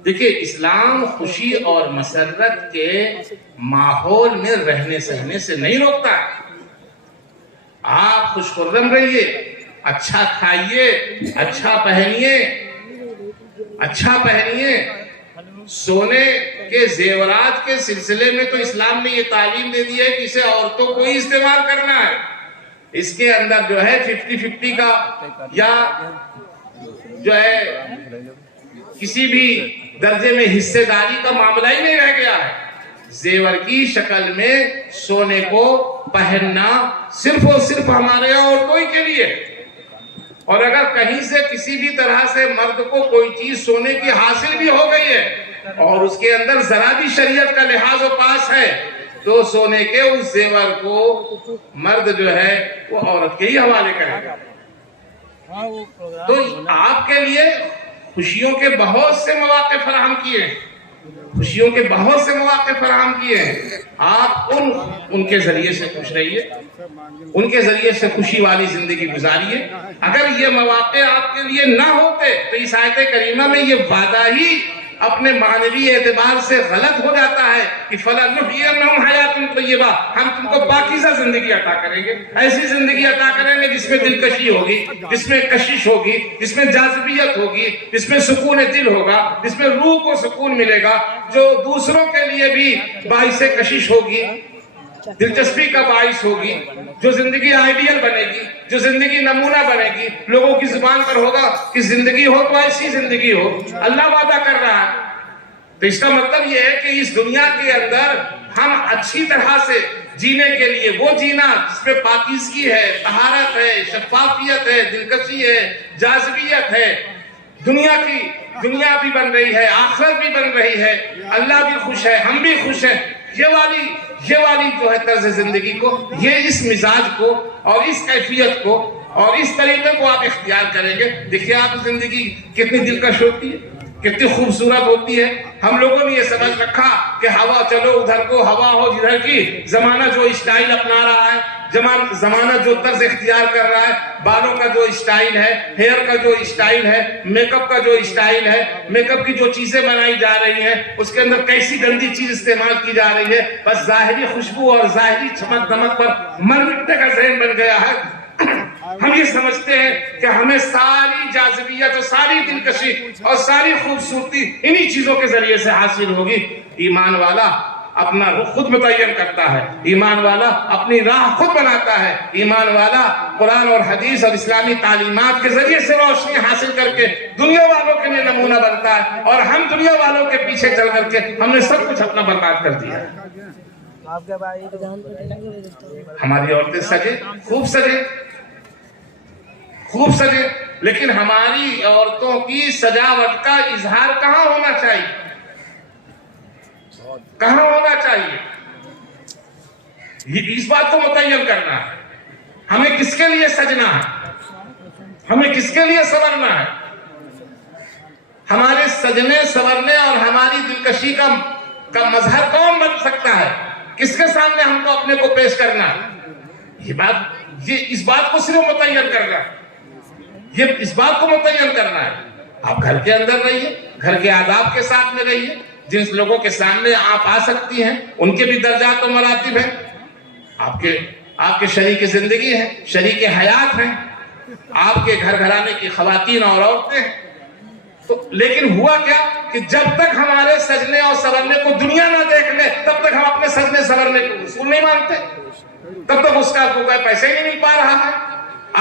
دیکھیں اسلام خوشی اور مسرت کے ماحول میں رہنے سہنے سے نہیں روکتا. آپ خوش خرم رہیے، اچھا کھائیے، اچھا پہنیے. سونے کے زیورات کے سلسلے میں تو اسلام نے یہ تعلیم دے دی ہے کہ اسے عورتوں کو ہی استعمال کرنا ہے. اس کے اندر جو ہے 50-50 کا یا جو ہے کسی بھی درجے میں حصے داری کا معاملہ ہی نہیں رہ گیا ہے. زیور کی شکل میں سونے کو پہننا صرف اور صرف ہمارے یہاں عورتوں ہی کے لیے. اور اگر کہیں سے کسی بھی طرح سے مرد کو کوئی چیز سونے کی حاصل بھی ہو گئی ہے اور اس کے اندر ذرا بھی شریعت کا لحاظ و پاس ہے تو سونے کے اس زیور کو مرد جو ہے وہ عورت کے ہی حوالے کرے گا. تو آپ کے لیے خوشیوں کے بہت سے مواقع فراہم کیے ہیں، خوشیوں کے بہت سے مواقع فراہم کیے ہیں. آپ ان کے ذریعے سے خوش رہیے، ان کے ذریعے سے خوشی والی زندگی گزاریے. اگر یہ مواقع آپ کے لیے نہ ہوتے تو اس آیت کریمہ میں یہ وعدہ ہی اپنے معنوی اعتبار سے غلط ہو جاتا ہے کہ فَلَنُحْيِيَنَّهُمْ حَيَاةً طَيِّبَةً، ہم تم کو پاکیزہ زندگی عطا کریں گے، ایسی زندگی عطا کریں گے جس میں دلکشی ہوگی، جس میں کشش ہوگی، جس میں جاذبیت ہوگی، جس میں سکون دل ہوگا، جس میں روح کو سکون ملے گا، جو دوسروں کے لیے بھی باعث کشش ہوگی، دلچسپی کا باعث ہوگی، جو زندگی آئیڈیل بنے گی، جو زندگی نمونہ بنے گی، لوگوں کی زبان پر ہوگا کہ زندگی ہو تو ایسی زندگی ہو. اللہ وعدہ کر رہا ہے. تو اس کا مطلب یہ ہے کہ اس دنیا کے اندر ہم اچھی طرح سے جینے کے لیے وہ جینا جس میں پاکیزگی ہے، طہارت ہے، شفافیت ہے، دلکشی ہے، جاذبیت ہے. دنیا بھی بن رہی ہے، آخرت بھی بن رہی ہے، اللہ بھی خوش ہے، ہم بھی خوش ہیں. یہ والی جو ہے طرز زندگی کو، یہ اس مزاج کو اور اس کیفیت کو اور اس طریقے کو آپ اختیار کریں گے، دیکھیے آپ زندگی کتنی دلکش ہوتی ہے، کتنی خوبصورت ہوتی ہے۔ ہم لوگوں نے یہ سمجھ رکھا کہ ہوا چلو ادھر کو، ہوا ہو جدھر کی، زمانہ جو اسٹائل اپنا رہا ہے، زمانہ جو طرز اختیار کر رہا ہے، بالوں کا جو اسٹائل ہے، ہیئر کا جو اسٹائل ہے، میک اپ کا جو اسٹائل ہے، میک اپ کی جو چیزیں بنائی جا رہی ہیں، اس کے اندر کیسی گندی چیز استعمال کی جا رہی ہے، بس ظاہری خوشبو اور ظاہری چمک دمک پر مر مٹنے کا ذہن بن گیا ہے۔ ہم یہ سمجھتے ہیں کہ ہمیں ساری جاذبیت اور ساری دلکشی اور ساری خوبصورتی انہی چیزوں کے ذریعے سے حاصل ہوگی۔ ایمان والا اپنا رخ خود متعین کرتا ہے، ایمان والا اپنی راہ خود بناتا ہے، ایمان والا قرآن اور حدیث اور اسلامی تعلیمات کے ذریعے سے روشنی حاصل کر کے دنیا والوں کے لیے نمونہ بنتا ہے، اور ہم دنیا والوں کے پیچھے چل کر کے ہم نے سب کچھ اپنا برباد کر دیا ہے۔ ہماری عورتیں سجے، خوب سجے، لیکن ہماری عورتوں کی سجاوٹ کا اظہار کہاں ہونا چاہیے؟ کہاں ہونا چاہیے؟ اس بات کو متعین کرنا ہے، ہمیں کس کے لیے سجنا ہے، ہمیں کس کے لیے سنورنا ہے۔ ہمارے سجنے سنورنے اور ہماری دلکشی کا مظہر کون بن سکتا ہے؟ کس کے سامنے ہم کو اپنے کو پیش کرنا ہے؟ اس بات کو صرف متعین کرنا ہے، اس بات کو متعین کرنا ہے۔ آپ گھر کے اندر رہیے، گھر کے آداب کے ساتھ میں رہیے، جن لوگوں کے سامنے آپ آ سکتی ہیں ان کے بھی درجات و مراتب ہیں، آپ کے شریک زندگی ہیں، شریک حیات ہیں، آپ کے گھر گھرانے کی خواتین اور عورتیں ہیں۔ لیکن ہوا کیا کہ جب تک ہمارے سجنے اور سورنے کو دنیا نہ دیکھ لے تب تک ہم اپنے سجنے سورنے کو اصول نہیں مانتے، تب تک اس کا کوئی پیسے ہی نہیں مل پا رہا ہے۔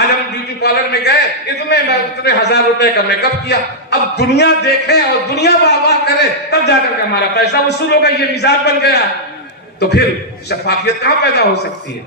آج ہم بیوٹی پارلر میں گئے، اتنے 1000 روپے کا میک اپ کیا، اب دنیا دیکھے اور دنیا واہ واہ کرے تب جا کر کے ہمارا پیسہ وصول ہوگا، یہ مزاج بن گیا ہے، تو پھر شفافیت کہاں پیدا ہو سکتی ہے؟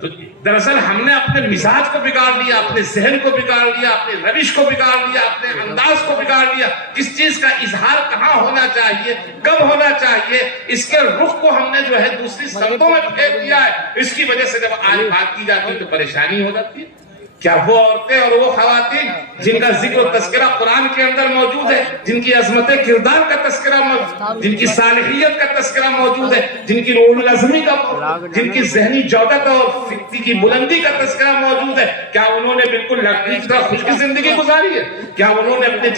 تو دراصل ہم نے اپنے مزاج کو بگاڑ لیا، اپنے ذہن کو بگاڑ لیا، اپنے روش کو بگاڑ لیا، اپنے انداز کو بگاڑ لیا۔ کس چیز کا اظہار کہاں ہونا چاہیے، کب ہونا چاہیے، اس کے رخ کو ہم نے جو ہے دوسری سمتوں میں پھینک دیا ہے۔ اس کی وجہ سے جب آج بات کی جاتی ہے تو پریشانی ہو جاتی ہے۔ کیا وہ عورتیں اور وہ خواتین جن کا ذکر و تذکرہ قرآن کے اندر موجود ہے، جن کی عظمت کردار کا تذکرہ موجود، جن کی صالحیت کا تذکرہ موجود ہے، جن کی روح العظمی کا، جن کی ذہنی جودت اور فکری کی بلندی کا تذکرہ موجود ہے، کیا انہوں نے بالکل لڑکی کی طرح خوش کی زندگی گزاری ہے؟ کیا انہوں نے اپنے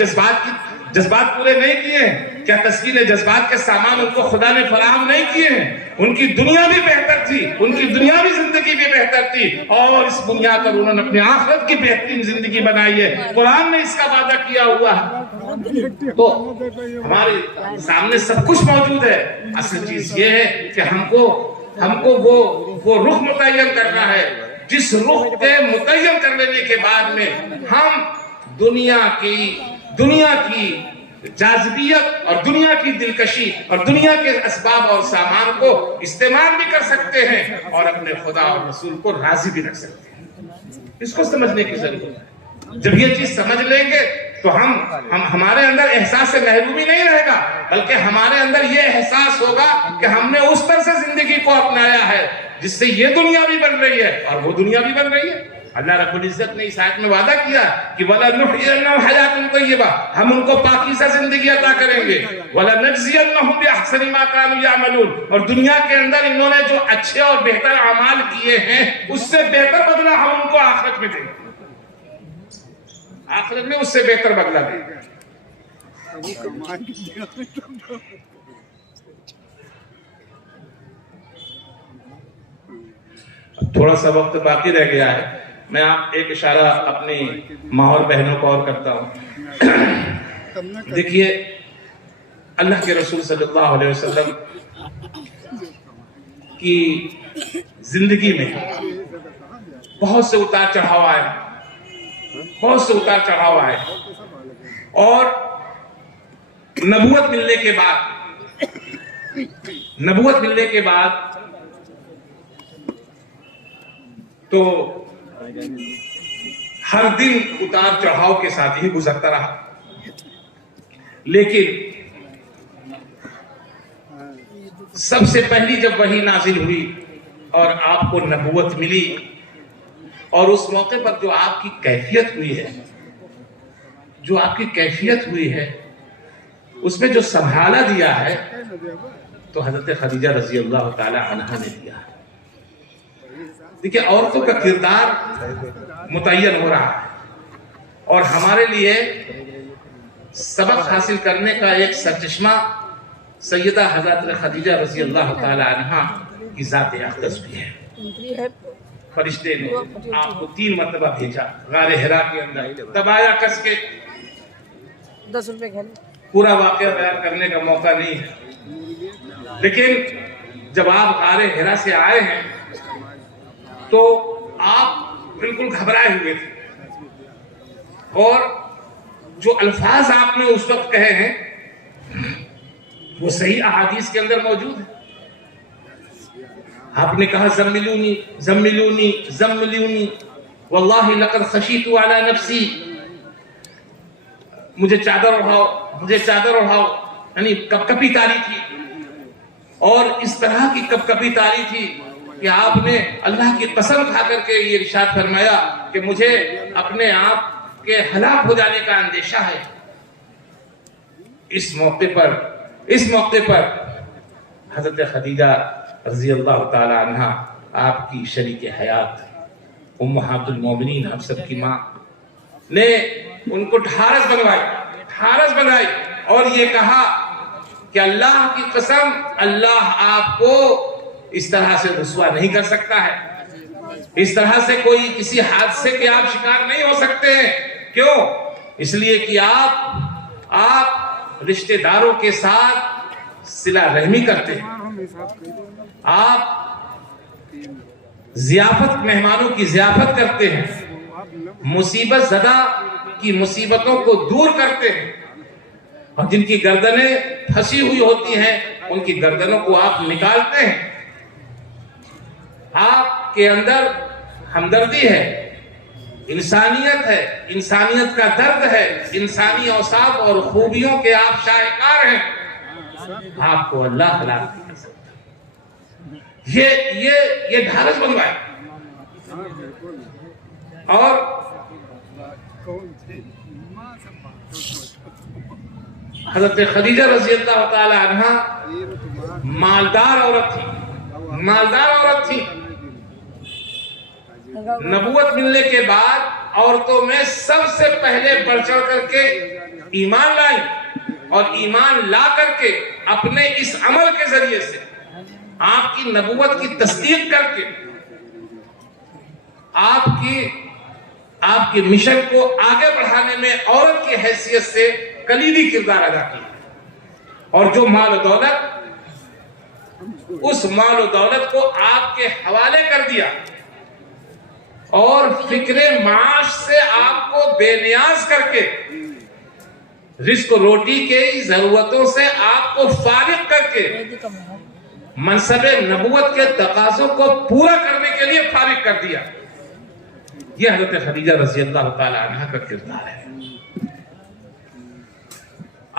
جذبات پورے نہیں کیے ہیں؟ کیا تسکین جذبات کے سامان ان کو خدا نے فراہم نہیں کیے ہیں؟ ان کی دنیا بھی بہتر تھی، ان کی دنیاوی زندگی بھی بہتر تھی، اور اس بنیاد پر انہوں نے اپنے آخرت کی بہترین زندگی بنائی ہے۔ قرآن نے اس کا وعدہ کیا ہوا ہے، تو ہمارے سامنے سب کچھ موجود ہے۔ اصل چیز یہ ہے کہ ہم کو وہ رخ متعین کرنا ہے، جس رخ کے متعین کر لینے کے بعد میں ہم دنیا کی جاذبیت اور دنیا کی دلکشی اور دنیا کے اسباب اور سامان کو استعمال بھی کر سکتے ہیں، اور اپنے خدا اور رسول کو راضی بھی رکھ سکتے ہیں۔ اس کو سمجھنے کی ضرورت ہے۔ جب یہ چیز سمجھ لیں گے تو ہمارے اندر احساس محرومی نہیں رہے گا، بلکہ ہمارے اندر یہ احساس ہوگا کہ ہم نے اس طرح سے زندگی کو اپنایا ہے جس سے یہ دنیا بھی بن رہی ہے اور وہ دنیا بھی بن رہی ہے۔ اللہ رب العزت نے اس آیت میں وعدہ کیا کہ وَلَنُحْيِيَنَّهُمْ حَيَاةً طَيِّبَةً، ہم ان کو پاکیزہ زندگی عطا کریں گے، وَلَنَجْزِيَنَّهُمْ بِأَحْسَنِ مَا كَانُوا يَعْمَلُونَ، اور دنیا کے اندر انہوں نے جو اچھے اور بہتر اعمال کیے ہیں اس سے بہتر بدلہ ہم ان کو آخرت میں دیں گے، آخرت میں اس سے بہتر بدلہ دیں گے۔ تھوڑا سا وقت باقی رہ گیا ہے، میں آپ ایک اشارہ اپنی ماں اور بہنوں کو اور کرتا ہوں۔ دیکھیے اللہ کے رسول صلی اللہ علیہ وسلم کی زندگی میں بہت سے اتار چڑھاؤ آئے، اور نبوت ملنے کے بعد تو ہر دن اتار چڑھاؤ کے ساتھ ہی گزرتا رہا، لیکن سب سے پہلی جب وحی نازل ہوئی اور آپ کو نبوت ملی، اور اس موقع پر جو آپ کی کیفیت ہوئی ہے، جو آپ کی کیفیت ہوئی ہے، اس میں جو سنبھالا دیا ہے تو حضرت خدیجہ رضی اللہ تعالی عنہا نے دیا ہے۔ دیکھیں، عورتوں کا کردار متعین ہو رہا ہے، اور ہمارے لیے سبق حاصل کرنے کا ایک سرچشمہ سیدہ حضرت خدیجہ رضی اللہ تعالی عنہا کی ذات اقدس بھی ہے۔ فرشتے نے آپ کو 3 مرتبہ بھیجا غار حرا کے اندر، تب آیا کس کے 10 روپے کھیلے۔ پورا واقعہ بیان کرنے کا موقع نہیں ہے، لیکن جب آپ غار حرا سے آئے ہیں تو آپ بالکل گھبرائے ہوئے تھے، اور جو الفاظ آپ نے اس وقت کہے ہیں وہ صحیح احادیث کے اندر موجود ہے۔ آپ نے کہا زملونی زملونی زملونی واللہ لقد خشیت علی نفسی، مجھے چادر اڑاؤ، مجھے چادر اڑاؤ، یعنی کپکپی تاری تھی، اور اس طرح کی کپکپی تاری تھی کہ آپ نے اللہ کی قسم کھا کر کے یہ ارشاد فرمایا کہ مجھے اپنے آپ کے ہلاک ہو جانے کا اندیشہ ہے۔ اس موقع پر حضرت خدیجہ رضی اللہ تعالی عنہ، آپ کی شریک حیات امہات المومنین، ہم سب کی ماں، نے ان کو ڈھارس بنوائی اور یہ کہا کہ اللہ کی قسم، اللہ آپ کو اس طرح سے رسوا نہیں کر سکتا ہے، اس طرح سے کوئی کسی حادثے کے آپ شکار نہیں ہو سکتے ہیں۔ کیوں؟ اس لیے کہ آپ رشتہ داروں کے ساتھ صلہ رحمی کرتے ہیں، آپ مہمانوں کی ضیافت کرتے ہیں، مصیبت زدہ کی مصیبتوں کو دور کرتے ہیں، اور جن کی گردنیں پھنسی ہوئی ہوتی ہیں ان کی گردنوں کو آپ نکالتے ہیں۔ آپ کے اندر ہمدردی ہے، انسانیت ہے، انسانیت کا درد ہے، انسانی اوصاف اور خوبیوں کے آپ شاہکار ہیں۔ آپ کو اللہ ہلاک نہیں کر سکتا۔ یہ ڈھارس بنوائے، اور حضرت خدیجہ رضی اللہ تعالی عنہ مالدار عورت تھی۔ نبوت ملنے کے بعد عورتوں میں سب سے پہلے بڑھ چڑھ کر کے ایمان لائی، اور ایمان لا کر کے اپنے اس عمل کے ذریعے سے آپ کی نبوت کی تصدیق کر کے آپ کی مشن کو آگے بڑھانے میں عورت کی حیثیت سے کلیدی کردار ادا کیا، اور جو مال و دولت، اس مال و دولت کو آپ کے حوالے کر دیا، اور فکر معاش سے آپ کو بے نیاز کر کے رزق و روٹی کے ضرورتوں سے آپ کو فارغ کر کے منصب نبوت کے تقاضوں کو پورا کرنے کے لیے فارغ کر دیا۔ یہ حضرت خدیجہ رضی اللہ تعالی عنہ کا کردار ہے۔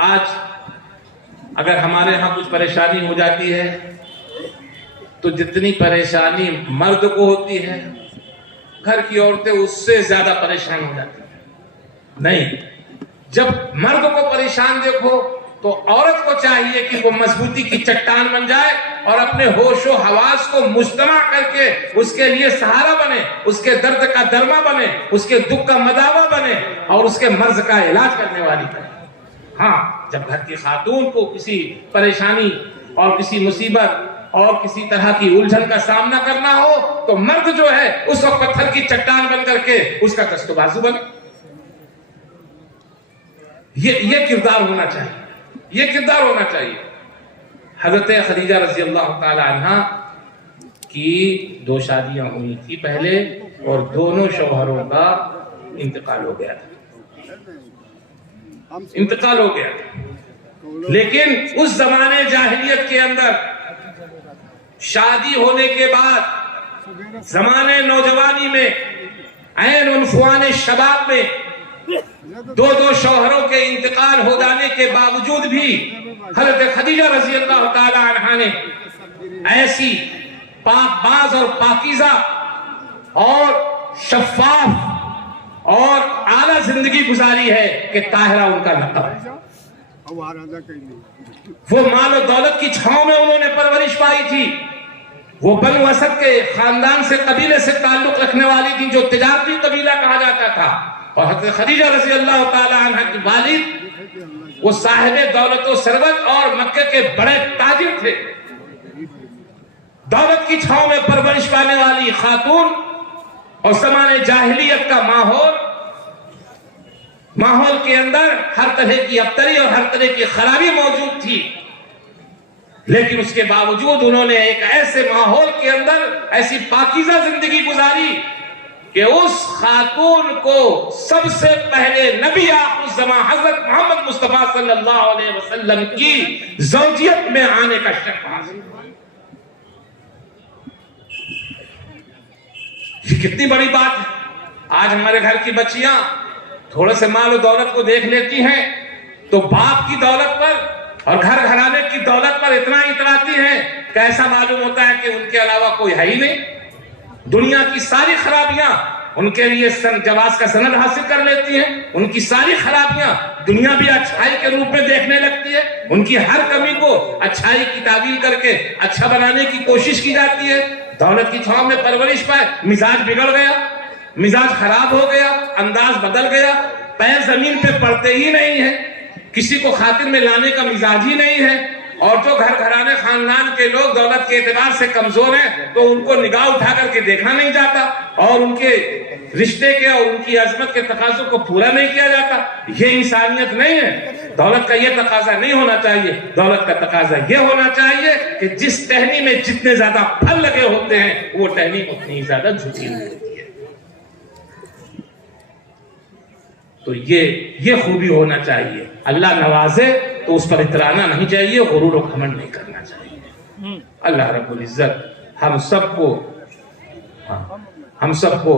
آج اگر ہمارے ہاں کچھ پریشانی ہو جاتی ہے تو جتنی پریشانی مرد کو ہوتی ہے، گھر کی عورتیں اس سے زیادہ پریشان ہو جاتی ہیں۔ نہیں، جب مرد کو پریشان دیکھو تو عورت کو چاہیے کہ وہ مضبوطی کی چٹان بن جائے، اور اپنے ہوش و حواس کو مجتمع کر کے اس کے لیے سہارا بنے، اس کے درد کا درما بنے، اس کے دکھ کا مداوا بنے، اور اس کے مرض کا علاج کرنے والی بنے۔ ہاں، جب گھر کی خاتون کو کسی پریشانی اور کسی مصیبت اور کسی طرح کی الجھن کا سامنا کرنا ہو تو مرد جو ہے اس وقت پتھر کی چٹان بن کر کے اس کا دست و بازو بنے۔ یہ کردار ہونا چاہیے۔ حضرت خدیجہ رضی اللہ تعالی عنہ کی 2 شادیاں ہوئی تھی پہلے، اور دونوں شوہروں کا انتقال ہو گیا تھا۔ لیکن اس زمانے جاہلیت کے اندر شادی ہونے کے بعد زمانے نوجوانی میں، عین عنفوان شباب میں، 2 شوہروں کے انتقال ہو جانے کے باوجود بھی حضرت خدیجہ رضی اللہ تعالی عنہا نے ایسی پاک باز اور پاکیزہ اور شفاف اور اعلیٰ زندگی گزاری ہے کہ طاہرہ ان کا لقب ہے۔ وہ مال و دولت کی چھاؤں میں انہوں نے پرورش پائی تھی، وہ بنو اسد کے خاندان سے قبیلے سے تعلق رکھنے والی تھی جو تجارتی قبیلہ کہا جاتا تھا، اور حضرت خدیجہ رضی اللہ تعالی عنہ کی والد وہ صاحب دولت و ثروت اور مکہ کے بڑے تاجر تھے۔ دولت کی چھاؤں میں پرورش پانے والی خاتون اور زمانے جاہلیت کا ماحول کے اندر ہر طرح کی ابتری اور ہر طرح کی خرابی موجود تھی، لیکن اس کے باوجود انہوں نے ایک ایسے ماحول کے اندر ایسی پاکیزہ زندگی گزاری کہ اس خاتون کو سب سے پہلے نبی آخر الزمان حضرت محمد مصطفیٰ صلی اللہ علیہ وسلم کی زوجیت میں آنے کا شرف حاصل ہوا۔ یہ کتنی بڑی بات ہے۔ آج ہمارے گھر کی بچیاں تھوڑے سے مال و دولت کو دیکھ لیتی ہیں تو باپ کی دولت پر اور گھر گھرانے کی دولت پر اتنا اتراتی ہیں کہ ایسا معلوم ہوتا ہے کہ ان کے علاوہ کوئی ہے ہی نہیں۔ دنیا کی ساری خرابیاں ان کے لیے جواز کا سند حاصل کر لیتی ہیں، ان کی ساری خرابیاں دنیا بھی اچھائی کے روپ میں دیکھنے لگتی ہے، ان کی ہر کمی کو اچھائی کی تعبیر کر کے اچھا بنانے کی کوشش کی جاتی ہے۔ دولت کی چھاؤں میں پرورش پائے، مزاج بگڑ گیا، مزاج خراب ہو گیا، انداز بدل گیا، پیر زمین پہ پڑتے ہی نہیں ہیں، کسی کو خاطر میں لانے کا مزاج ہی نہیں ہے، اور جو گھر گھرانے خاندان کے لوگ دولت کے اعتبار سے کمزور ہیں تو ان کو نگاہ اٹھا کر کے دیکھا نہیں جاتا اور ان کے رشتے کے اور ان کی عظمت کے تقاضوں کو پورا نہیں کیا جاتا۔ یہ انسانیت نہیں ہے۔ دولت کا یہ تقاضا نہیں ہونا چاہیے، دولت کا تقاضا یہ ہونا چاہیے کہ جس ٹہنی میں جتنے زیادہ پھل لگے ہوتے ہیں وہ ٹہنی اتنی زیادہ جھکی ہوئی ہوتی ہے۔ تو یہ خوبی ہونا چاہیے۔ اللہ نوازے تو اس پر اترانا نہیں چاہیے، غرور و گھمنڈ نہیں کرنا چاہیے۔ اللہ رب العزت ہم سب کو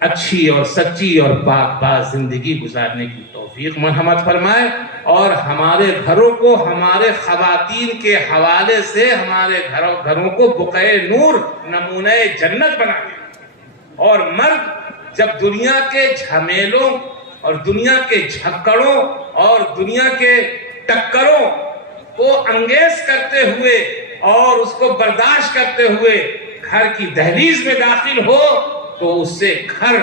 اچھی اور سچی اور پاک باز زندگی گزارنے کی توفیق مرحمت فرمائے، اور ہمارے گھروں کو ہمارے خواتین کے حوالے سے ہمارے گھروں کو بقعے نور نمونہ جنت بنا دے، اور مرد جب دنیا کے جھمیلوں اور دنیا کے جھکڑوں اور دنیا کے ٹکروں کو انگیز کرتے ہوئے اور اس کو برداشت کرتے ہوئے گھر کی دہلیز میں داخل ہو تو اس سے گھر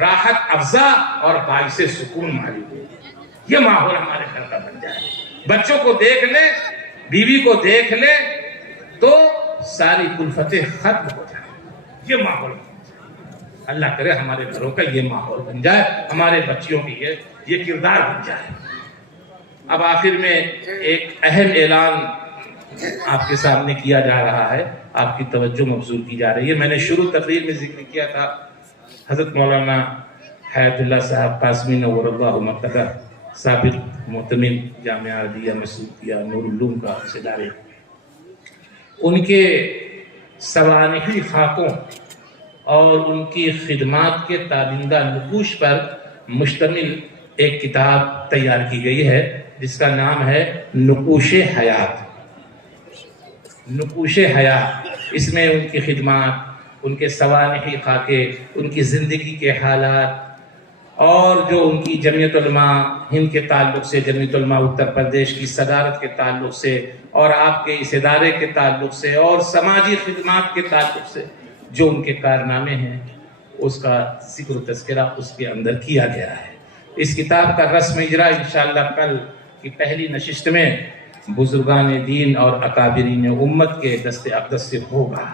راحت افزا اور باعث سکون معلوم ہو۔ یہ ماحول ہمارے گھر کا بن جائے، بچوں کو دیکھ لے، بیوی کو دیکھ لے تو ساری کلفتیں ختم ہو جائیں۔ یہ ماحول اللہ کرے ہمارے گھروں کا یہ ماحول بن جائے، ہمارے بچیوں کی یہ کردار بن جائے۔ اب آخر میں ایک اہم اعلان آپ کے سامنے کیا جا رہا ہے، آپ کی توجہ مبذول کی جا رہی ہے۔ میں نے شروع تقریر میں ذکر کیا تھا، حضرت مولانا حیات اللہ صاحب قاسمی نور اللہ مرتضی سابق معتمد جامعہ عربیہ مسعودیہ نور العلوم کا ادارے، ان کے سوانحی خاکوں اور ان کی خدمات کے تابندہ نقوش پر مشتمل ایک کتاب تیار کی گئی ہے جس کا نام ہے نقوش حیات۔ نقوش حیات، اس میں ان کی خدمات، ان کے سوانحی خاکے، ان کی زندگی کے حالات، اور جو ان کی جمعیت علماء ہند کے تعلق سے، جمعیت علماء اتر پردیش کی صدارت کے تعلق سے، اور آپ کے اس ادارے کے تعلق سے، اور سماجی خدمات کے تعلق سے جو ان کے کارنامے ہیں، اس کا ذکر و تذکرہ اس کے اندر کیا گیا ہے۔ اس کتاب کا رسم اجرا انشاءاللہ کل کی پہلی نشست میں بزرگان دین اور اکابرین امت کے دست اقدس سے ہوگا۔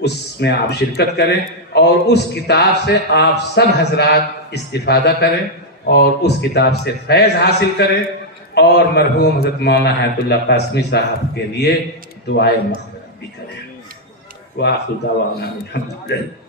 اس میں آپ شرکت کریں اور اس کتاب سے آپ سب حضرات استفادہ کریں اور اس کتاب سے فیض حاصل کریں، اور مرحوم حضرت مولانا حیات اللہ قاسمی صاحب کے لیے دعائے مغفرت بھی کریں۔ وآخر دعوانا الحمدللہ۔